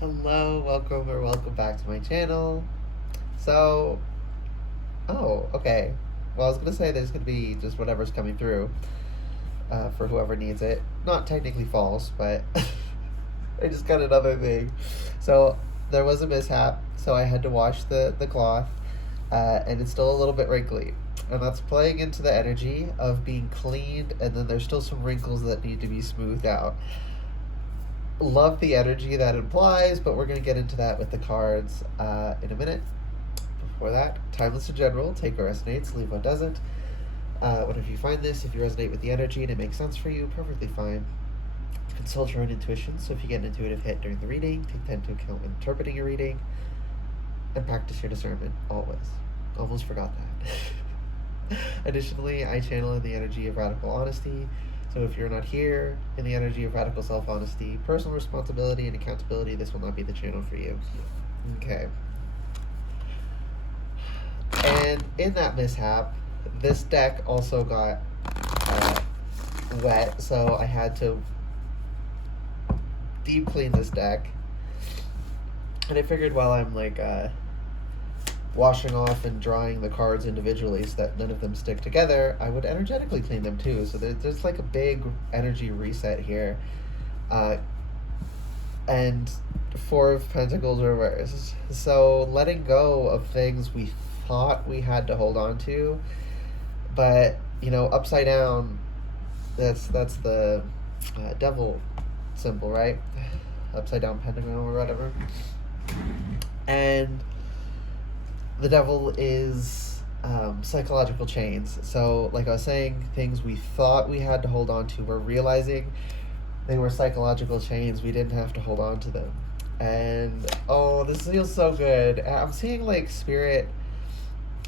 Hello, welcome back to my channel. So, okay. Well, I was gonna say there's gonna be just whatever's coming through for whoever needs it. Not technically false, but I just got another thing. So there was a mishap, so I had to wash the cloth, and it's still a little bit wrinkly, and that's playing into the energy of being cleaned, and then there's still some wrinkles that need to be smoothed out. Love the energy that implies, but we're going to get into that with the cards in a minute. Before that, timeless in general, take what resonates, leave what doesn't. Whenever you find this, if you resonate with the energy and it makes sense for you, perfectly fine. Consult your own intuition, so if you get an intuitive hit during the reading, take that into account when interpreting your reading, and practice your discernment, always. Almost forgot that. Additionally, I channel in the energy of radical honesty. So if you're not here in the energy of radical self-honesty, personal responsibility, and accountability, this will not be the channel for you. Okay. And in that mishap, this deck also got wet, so I had to deep clean this deck. And I figured while I'm washing off and drying the cards individually so that none of them stick together, I would energetically clean them too. So there's like a big energy reset here. And Four of Pentacles reversed. So letting go of things we thought we had to hold on to, but upside down, that's the devil symbol, right? Upside down pentagram or whatever. And the devil is psychological chains. So, like I was saying, things we thought we had to hold on to, we're realizing they were psychological chains. We didn't have to hold on to them. And, this feels so good. I'm seeing, spirit...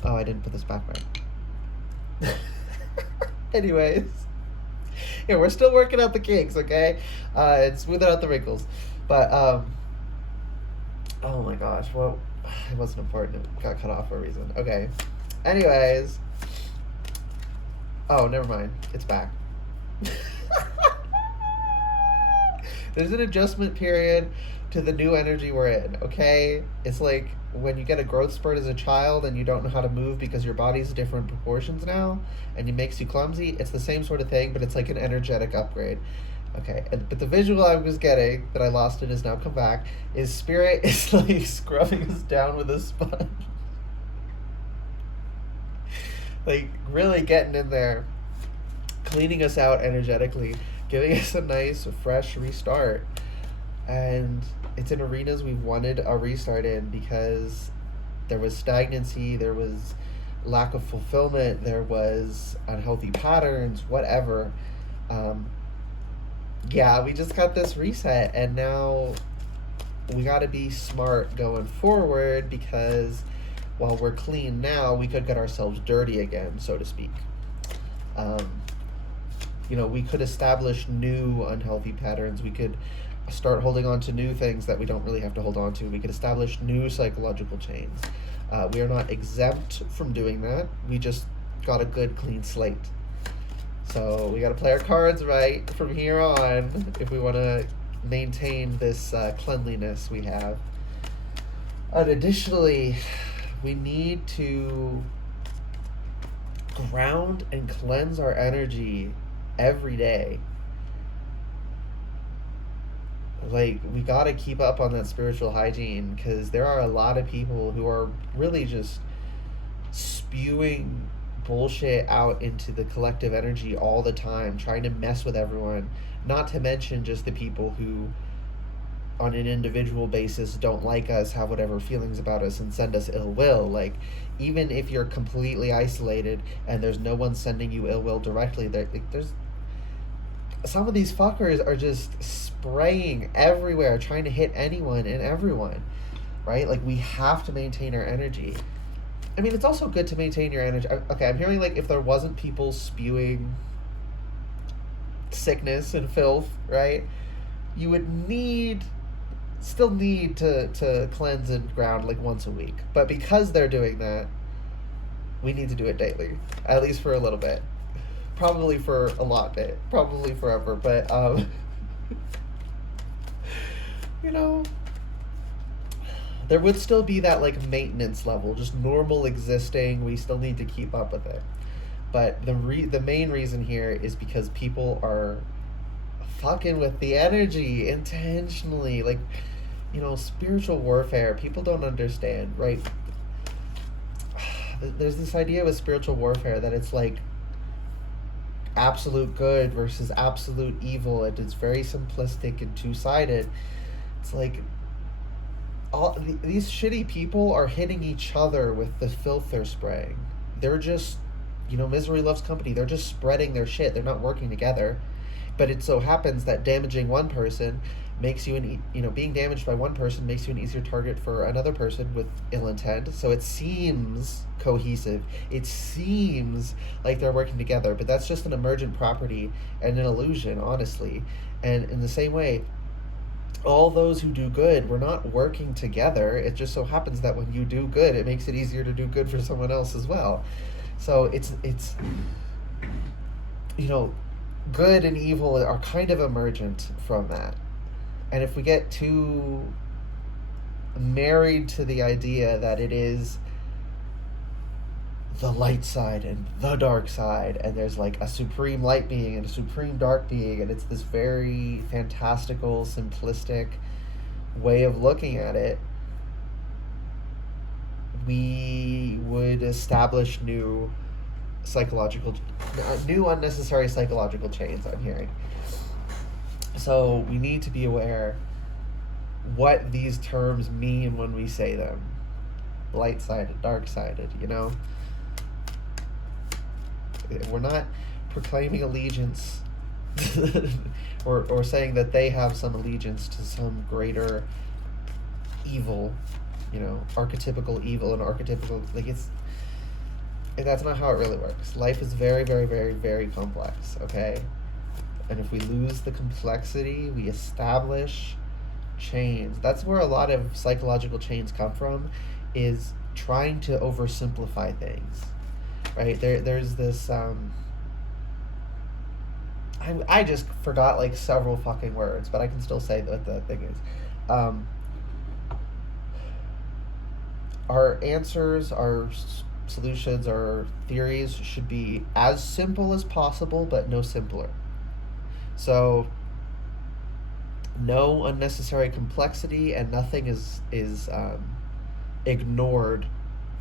Oh, I didn't put this back right. Anyways. Yeah, we're still working out the kinks, okay? And smoothing out the wrinkles. But, oh my gosh, well... It wasn't important. It got cut off for a reason. Okay. Anyways. Oh, never mind. It's back. There's an adjustment period to the new energy we're in, okay? It's like when you get a growth spurt as a child and you don't know how to move because your body's different proportions now and it makes you clumsy. It's the same sort of thing, but it's like an energetic upgrade. Okay, but the visual I was getting, that I lost it, has now come back, is Spirit is like scrubbing us down with a sponge. Like, really getting in there, cleaning us out energetically, giving us a nice, fresh restart. And it's in arenas we've wanted a restart in because there was stagnancy, there was lack of fulfillment, there was unhealthy patterns, whatever. Yeah, we just got this reset, and now we got to be smart going forward because while we're clean now, we could get ourselves dirty again, so to speak. We could establish new unhealthy patterns. We could start holding on to new things that we don't really have to hold on to. We could establish new psychological chains. We are not exempt from doing that. We just got a good, clean slate. So we got to play our cards right from here on if we want to maintain this cleanliness we have. And additionally, we need to ground and cleanse our energy every day. We got to keep up on that spiritual hygiene because there are a lot of people who are really just spewing bullshit out into the collective energy all the time, trying to mess with everyone, not to mention just the people who on an individual basis don't like us, have whatever feelings about us, and send us ill will. Like, even if you're completely isolated and there's no one sending you ill will directly, there's some of these fuckers are just spraying everywhere, trying to hit anyone and everyone, right? Like, we have to maintain our energy. I mean, it's also good to maintain your energy. Okay, I'm hearing if there wasn't people spewing sickness and filth, right? You would still need to cleanse and ground once a week. But because they're doing that, we need to do it daily, at least for a little bit. Probably for a lot bit. Probably forever. But, there would still be that like maintenance level, just normal existing. We still need to keep up with it. But the main reason here is because people are fucking with the energy intentionally. Like, spiritual warfare. People don't understand, right? There's this idea with spiritual warfare that it's like absolute good versus absolute evil, and it's very simplistic and two-sided. It's like these shitty people are hitting each other with the filth they're spraying. They're just, misery loves company. They're just spreading their shit. They're not working together. But it so happens that damaging one person makes you being damaged by one person makes you an easier target for another person with ill intent. So it seems cohesive. It seems like they're working together, but that's just an emergent property and an illusion, honestly. And in the same way, all those who do good, we're not working together. It just so happens that when you do good, it makes it easier to do good for someone else as well. So it's good and evil are kind of emergent from that. And if we get too married to the idea that it is the light side and the dark side, and there's like a supreme light being and a supreme dark being, and it's this very fantastical, simplistic way of looking at it, we would establish new unnecessary psychological chains, I'm hearing. So we need to be aware what these terms mean when we say them. Light-sided, dark-sided, We're not proclaiming allegiance or saying that they have some allegiance to some greater evil, archetypical evil and archetypical, that's not how it really works. Life is very, very, very, very complex, okay? And if we lose the complexity, we establish chains. That's where a lot of psychological chains come from, is trying to oversimplify things, right? There's this, I just forgot like several fucking words, but I can still say what the thing is. Our answers, our solutions, our theories should be as simple as possible, but no simpler. So no unnecessary complexity, and nothing is ignored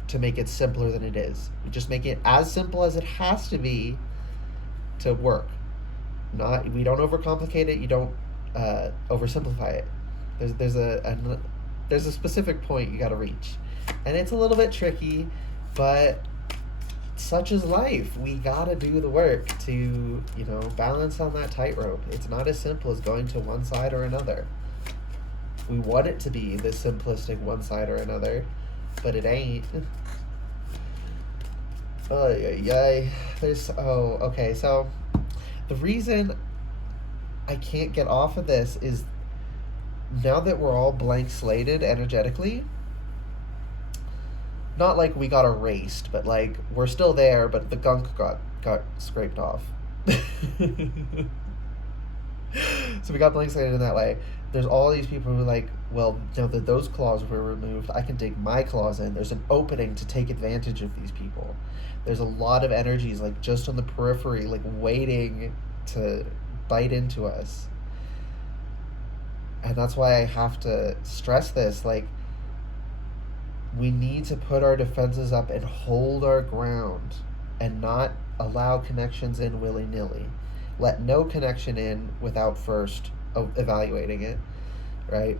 to make it simpler than it is. We just make it as simple as it has to be to work. We don't overcomplicate it. You don't oversimplify it. There's a specific point you got to reach, and it's a little bit tricky, but such is life. We gotta do the work to, balance on that tightrope. It's not as simple as going to one side or another. We want it to be this simplistic one side or another, but it ain't. Okay, so the reason I can't get off of this is now that we're all blank slated energetically, not like we got erased, but like we're still there, but the gunk got scraped off. So we got blank slated in that way. There's all these people who are like, well, now that those claws were removed, I can dig my claws in. There's an opening to take advantage of these people. There's a lot of energies like just on the periphery, like waiting to bite into us. And that's why I have to stress this, like, we need to put our defenses up and hold our ground and not allow connections in willy-nilly. Let no connection in without first evaluating it, right?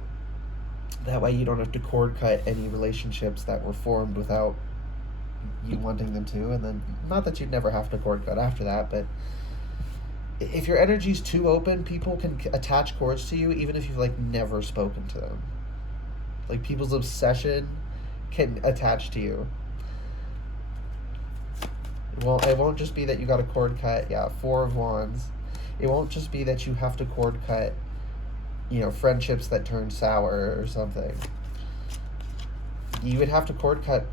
That way you don't have to cord cut any relationships that were formed without you wanting them to. And then, not that you'd never have to cord cut after that, but if your energy's too open, people can attach cords to you even if you've like never spoken to them. Like, people's obsession can attach to you. It won't just be that you got a cord cut, Four of Wands. It won't just be that you have to cord cut, friendships that turn sour or something. You would have to cord cut,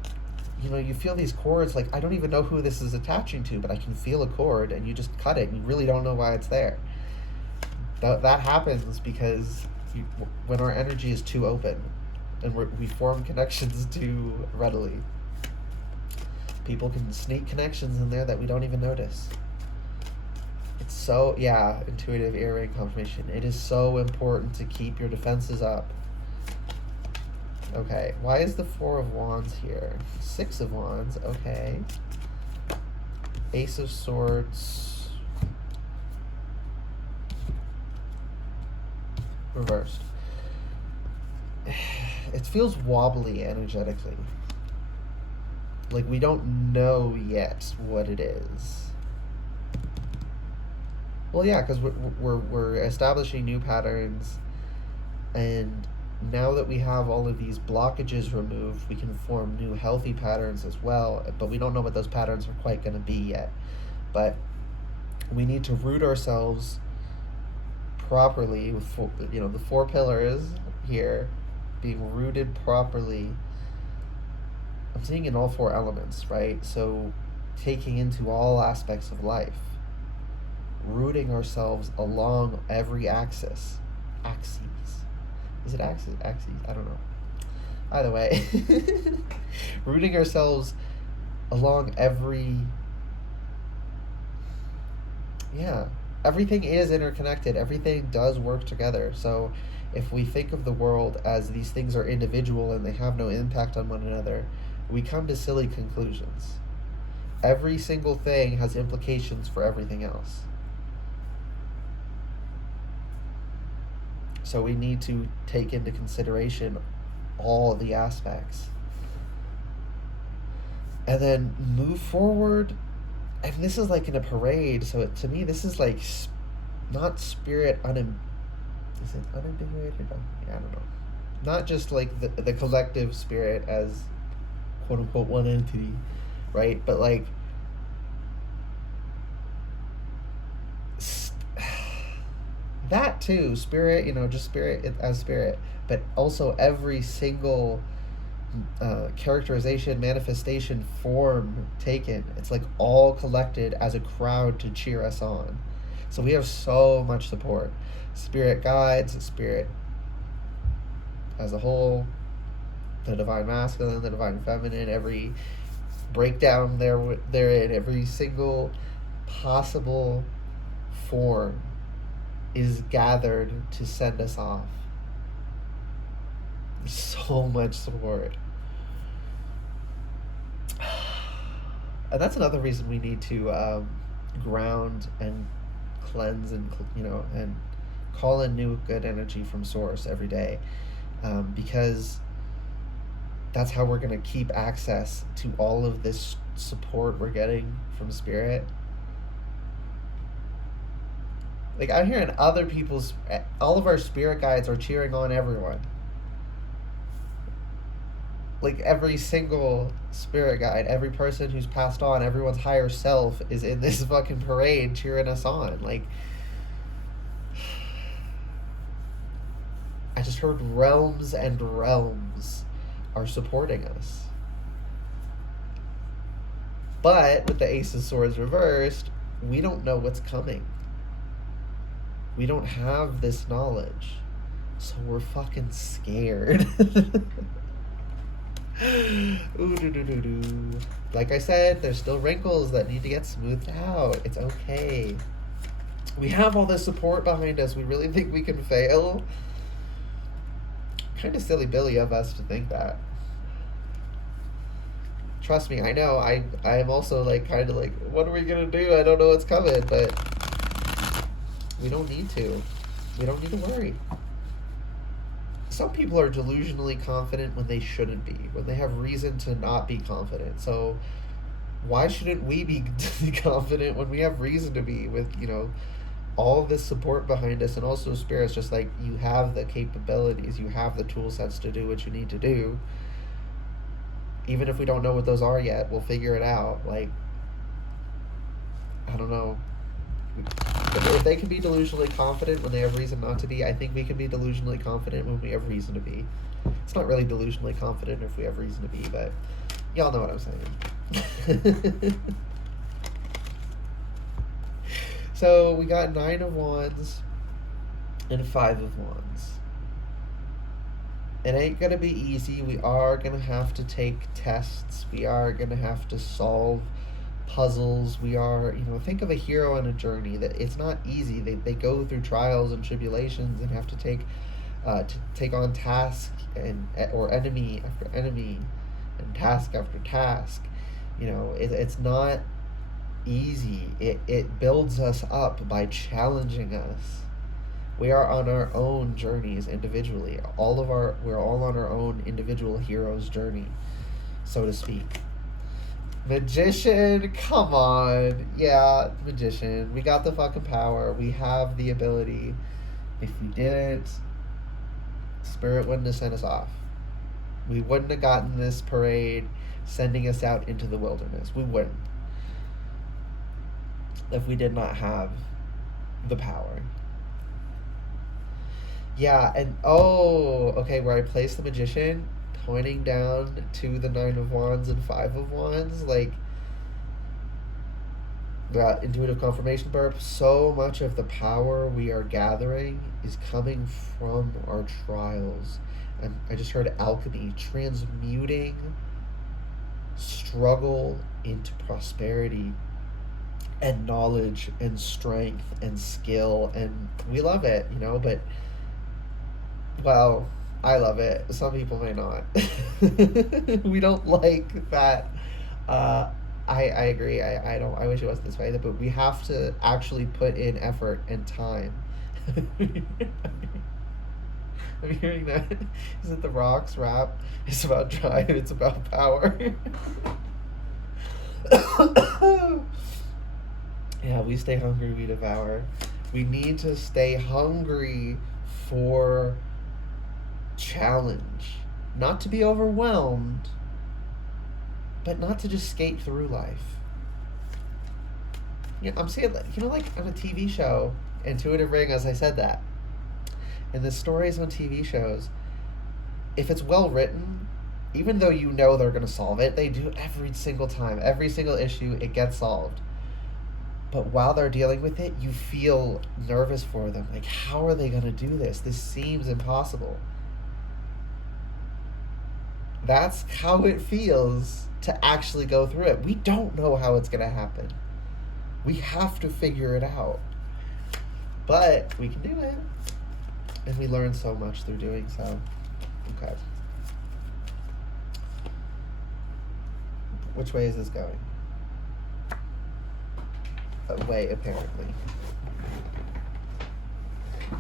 you feel these cords, like, I don't even know who this is attaching to, but I can feel a cord, and you just cut it, and you really don't know why it's there. That happens because when our energy is too open. and we form connections too readily. People can sneak connections in there that we don't even notice. It's so, yeah, intuitive earring confirmation. It is so important to keep your defenses up. Okay, why is the Four of Wands here? Six of Wands, okay. Ace of Swords. Reversed. It feels wobbly energetically. Like we don't know yet what it is. Well, yeah, because we're establishing new patterns, and now that we have all of these blockages removed, we can form new healthy patterns as well. But we don't know what those patterns are quite going to be yet. But we need to root ourselves properly with the four pillars here being rooted properly. I'm seeing in all four elements, right? So taking into all aspects of life, rooting ourselves along every axis. Is it axis? Axes? I don't know. Either way, rooting ourselves along everything is interconnected. Everything does work together. So if we think of the world as these things are individual and they have no impact on one another, we come to silly conclusions. Every single thing has implications for everything else. So we need to take into consideration all the aspects. And then move forward. And this is like in a parade, so to me this is like not spirit is it unambiguated? Yeah, I don't know. Not just like the collective spirit as quote unquote one entity, right? But like that too, spirit, just spirit as spirit, but also every single characterization, manifestation, form taken. It's like all collected as a crowd to cheer us on. So we have so much support. Spirit guides, spirit as a whole, the divine masculine, the divine feminine, every breakdown therein, every single possible form is gathered to send us off. So much support. And that's another reason we need to ground and cleanse and call in new good energy from source every day, because that's how we're going to keep access to all of this support we're getting from spirit. Like I'm hearing all of our spirit guides are cheering on everyone. Like every single spirit guide, every person who's passed on, everyone's higher self is in this fucking parade cheering us on. Like, I just heard realms and realms are supporting us. But with the Ace of Swords reversed, we don't know what's coming. We don't have this knowledge. So we're fucking scared. Ooh, like I said, there's still wrinkles that need to get smoothed out. It's okay. We have all this support behind us. We really think we can fail? Kind of silly Billy of us to think that. Trust me, I know. I am also kind of like, what are we gonna do? I don't know what's coming, but we don't need to. We don't need to worry. Some people are delusionally confident when they shouldn't be, when they have reason to not be confident. So why shouldn't we be confident when we have reason to be, with all this support behind us? And also spirits just like, you have the capabilities, you have the tool sets to do what you need to do. Even if we don't know what those are yet, we'll figure it out. Like, I don't know. If they can be delusionally confident when they have reason not to be, I think we can be delusionally confident when we have reason to be. It's not really delusionally confident if we have reason to be, but y'all know what I'm saying. So we got 9 of Wands and 5 of Wands. It ain't gonna be easy. We are gonna have to take tests. We are gonna have to solve puzzles. We are, think of a hero on a journey. That it's not easy. They go through trials and tribulations and have to take on task or enemy after enemy and task after task. It's not easy. It builds us up by challenging us. We are on our own journeys individually. We're all on our own individual hero's journey, so to speak. Magician, come on. Yeah, magician. We got the fucking power. We have the ability. If we didn't, Spirit wouldn't have sent us off. We wouldn't have gotten this parade sending us out into the wilderness. We wouldn't. If we did not have the power. Yeah, and okay, where I place the magician, pointing down to the Nine of Wands and Five of Wands, like that intuitive confirmation burp, so much of the power we are gathering is coming from our trials. And I just heard alchemy, transmuting struggle into prosperity and knowledge and strength and skill, and we love it, but well, I love it. Some people may not. We don't like that. I agree. I wish it wasn't this way, but we have to actually put in effort and time. I'm hearing that. Is it the Rocks rap? It's about drive. It's about power. Yeah, we stay hungry, we devour. We need to stay hungry for challenge. Not to be overwhelmed, but not to just skate through life. I'm saying, like on a TV show, Intuitive Ring, as I said that. And the stories on TV shows, if it's well written, even though they're going to solve it, they do every single time. Every single issue, it gets solved. But while they're dealing with it, you feel nervous for them. Like, how are they going to do this? This seems impossible. That's how it feels to actually go through it. We don't know how it's going to happen. We have to figure it out. But we can do it. And we learn so much through doing so. Okay. Which way is this going? Way, apparently.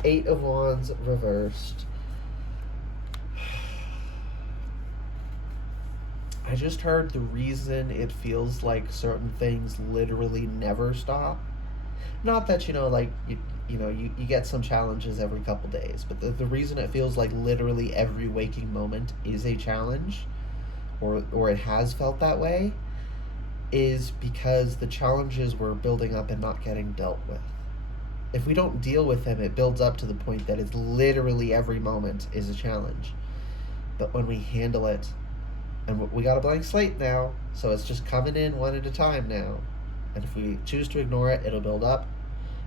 Eight of Wands reversed. I just heard the reason it feels like certain things literally never stop. Not that, you get some challenges every couple days, but the reason it feels like literally every waking moment is a challenge, or it has felt that way, is because the challenges were building up and not getting dealt with. If we don't deal with them, it builds up to the point that it's literally every moment is a challenge. But when we handle it, and we got a blank slate now, so it's just coming in one at a time now. And if we choose to ignore it, it'll build up.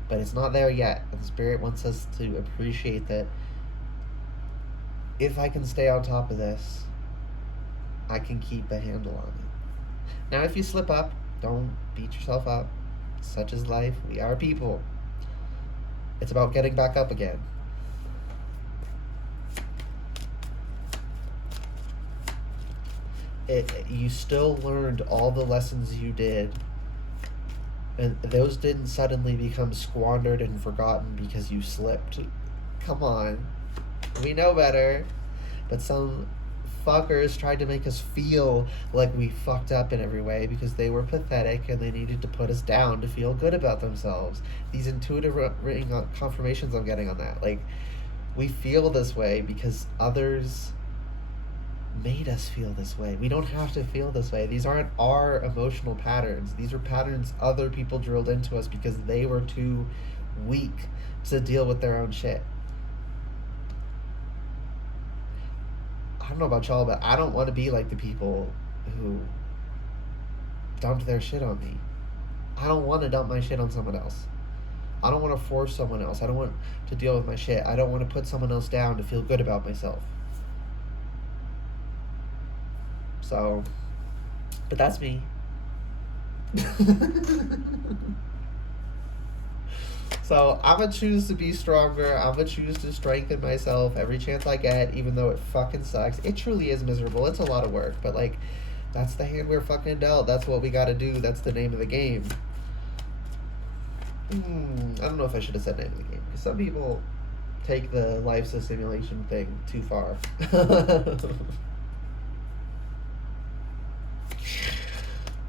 But it's not there yet. And Spirit wants us to appreciate that if I can stay on top of this, I can keep a handle on it. Now, if you slip up, don't beat yourself up. Such is life. We are people. It's about getting back up again. You still learned all the lessons you did, and those didn't suddenly become squandered and forgotten because you slipped. Come on. We know better. But some fuckers tried to make us feel like we fucked up in every way because they were pathetic and they needed to put us down to feel good about themselves. These intuitive confirmations I'm getting on that. Like, we feel this way because others made us feel this way. We don't have to feel this way. These aren't our emotional patterns. These are patterns other people drilled into us because they were too weak to deal with their own shit. I don't know about y'all, but I don't want to be like the people who dumped their shit on me. I don't want to dump my shit on someone else. I don't want to force someone else. I don't want to deal with my shit. I don't want to put someone else down to feel good about myself. So, but that's me. So I'm gonna choose to be stronger. I'm gonna choose to strengthen myself every chance I get, even though it fucking sucks. It truly is miserable. It's a lot of work, but like, that's the hand we're fucking dealt. That's what we gotta do. That's the name of the game. I don't know if I should have said name of the game, because some people take the life's a simulation thing too far.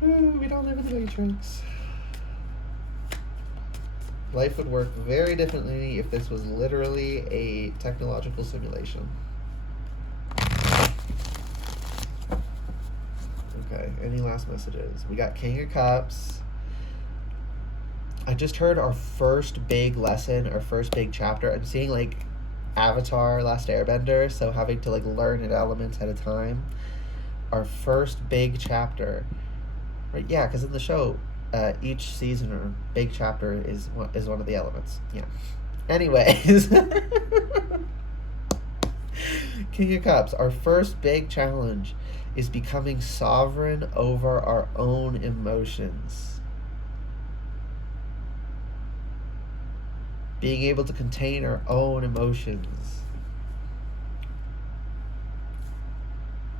We don't live in the Matrix. Life would work very differently if this was literally a technological simulation. Okay, any last messages? We got King of Cups. I just heard our first big lesson, our first big chapter. I'm seeing like Avatar Last Airbender, so having to like learn an element at a time. Our first big chapter. Right, yeah, because in the show, each season or big chapter is one of the elements. Yeah. Anyways, King of Cups, our first big challenge is becoming sovereign over our own emotions. Being able to contain our own emotions.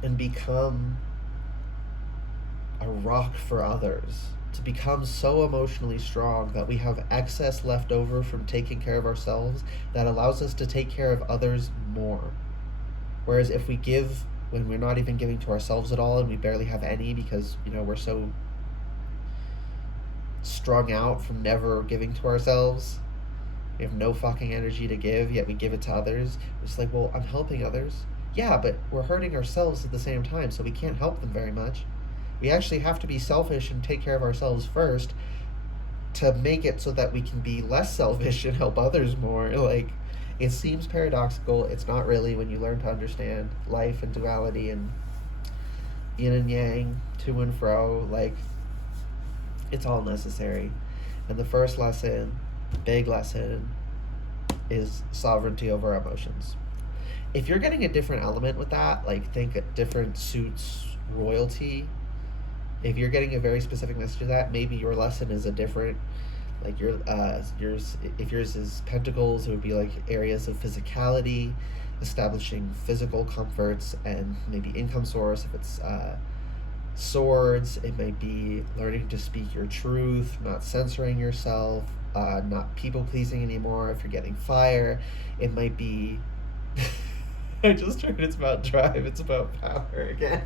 And become a rock for others. To become so emotionally strong that we have excess left over from taking care of ourselves that allows us to take care of others more. Whereas if we give when we're not even giving to ourselves at all and we barely have any because, we're so strung out from never giving to ourselves, we have no fucking energy to give, yet we give it to others. It's like, well, I'm helping others. Yeah, but we're hurting ourselves at the same time, so we can't help them very much. We actually have to be selfish and take care of ourselves first to make it so that we can be less selfish and help others more. Like, it seems paradoxical. It's not really when you learn to understand life and duality and yin and yang, to and fro. Like, it's all necessary. And the first lesson, big lesson, is sovereignty over our emotions. If you're getting a different element with that, like think different suits royalty, if you're getting a very specific message of that, maybe your lesson is a different, like yours, if yours is pentacles, it would be like areas of physicality, establishing physical comforts and maybe income source. If it's swords, it might be learning to speak your truth, not censoring yourself, not people pleasing anymore. If you're getting fire, it might be I just heard it's about drive, it's about power again.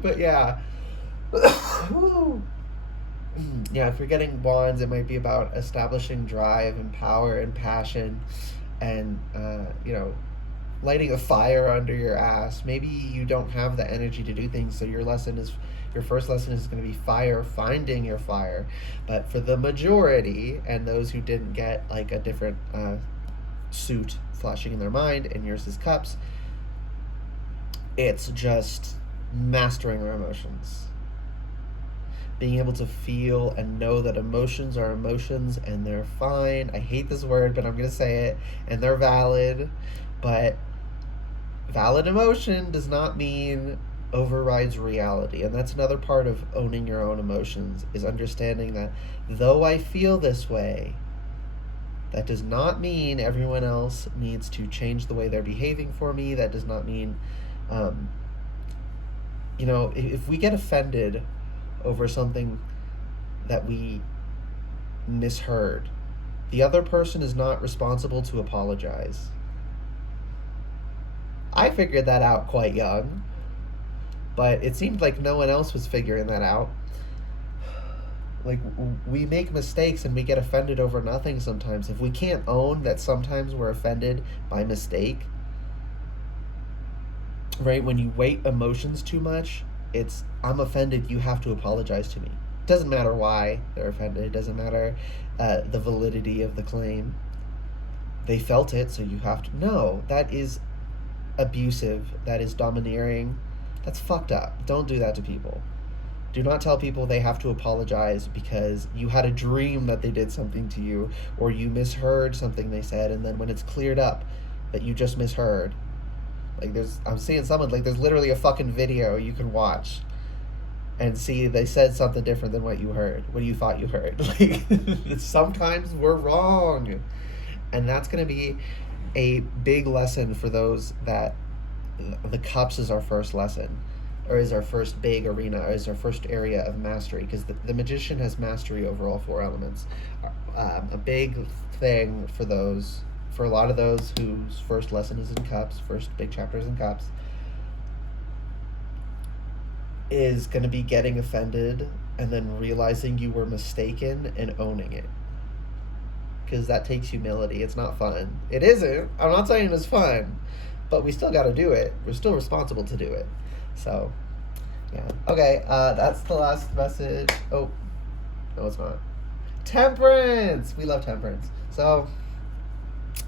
But yeah. Yeah, if you're getting wands, it might be about establishing drive and power and passion and, lighting a fire under your ass. Maybe you don't have the energy to do things, so your first lesson is going to be fire, finding your fire. But for the majority, and those who didn't get like a different suit flashing in their mind, and yours is cups, it's just mastering our emotions. Being able to feel and know that emotions are emotions and they're fine. I hate this word, but I'm going to say it. And they're valid. But valid emotion does not mean overrides reality. And that's another part of owning your own emotions, is understanding that though I feel this way, that does not mean everyone else needs to change the way they're behaving for me. That does not mean, if we get offended over something that we misheard, the other person is not responsible to apologize. I figured that out quite young, but it seemed like no one else was figuring that out. Like, we make mistakes and we get offended over nothing sometimes. If we can't own that sometimes we're offended by mistake, right? When you weight emotions too much, it's, I'm offended, you have to apologize to me. It doesn't matter why they're offended. It doesn't matter the validity of the claim. They felt it, so you have to. No, that is abusive. That is domineering. That's fucked up. Don't do that to people. Do not tell people they have to apologize because you had a dream that they did something to you, or you misheard something they said, and then when it's cleared up that you just misheard, Like I'm seeing someone, like, there's literally a fucking video you can watch and see they said something different than what you heard, what you thought you heard. Like, sometimes we're wrong. And that's going to be a big lesson for those that the cups is our first lesson, or is our first big arena, or is our first area of mastery, because the magician has mastery over all four elements. A big thing for a lot of those whose first lesson is in cups, first big chapter is in cups, is going to be getting offended and then realizing you were mistaken and owning it. Because that takes humility. It's not fun. It isn't. I'm not saying it's fun, but we still got to do it. We're still responsible to do it. So, yeah. Okay, that's the last message. Oh, no, it's not. Temperance! We love temperance. So,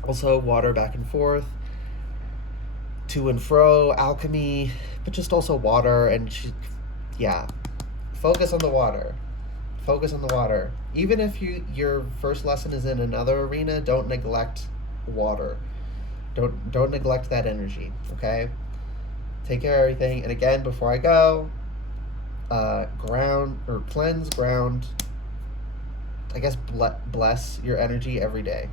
also water back and forth, to and fro, alchemy, but just also water. And yeah, focus on the water. Focus on the water. Even if your first lesson is in another arena, don't neglect water. Don't neglect that energy. Okay. Take care of everything. And again, before I go, cleanse, ground. I guess bless your energy every day.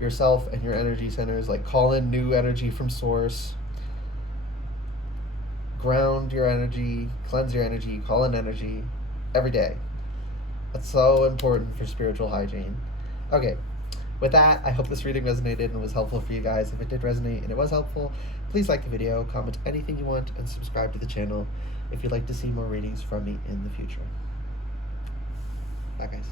Yourself and your energy centers. Like, call in new energy from source. Ground your energy. Cleanse your energy. Call in energy every day. That's so important for spiritual hygiene. Okay, with that, I hope this reading resonated and was helpful for you guys. If it did resonate and it was helpful, please like the video, comment anything you want, and subscribe to the channel if you'd like to see more readings from me in the future. Bye, guys.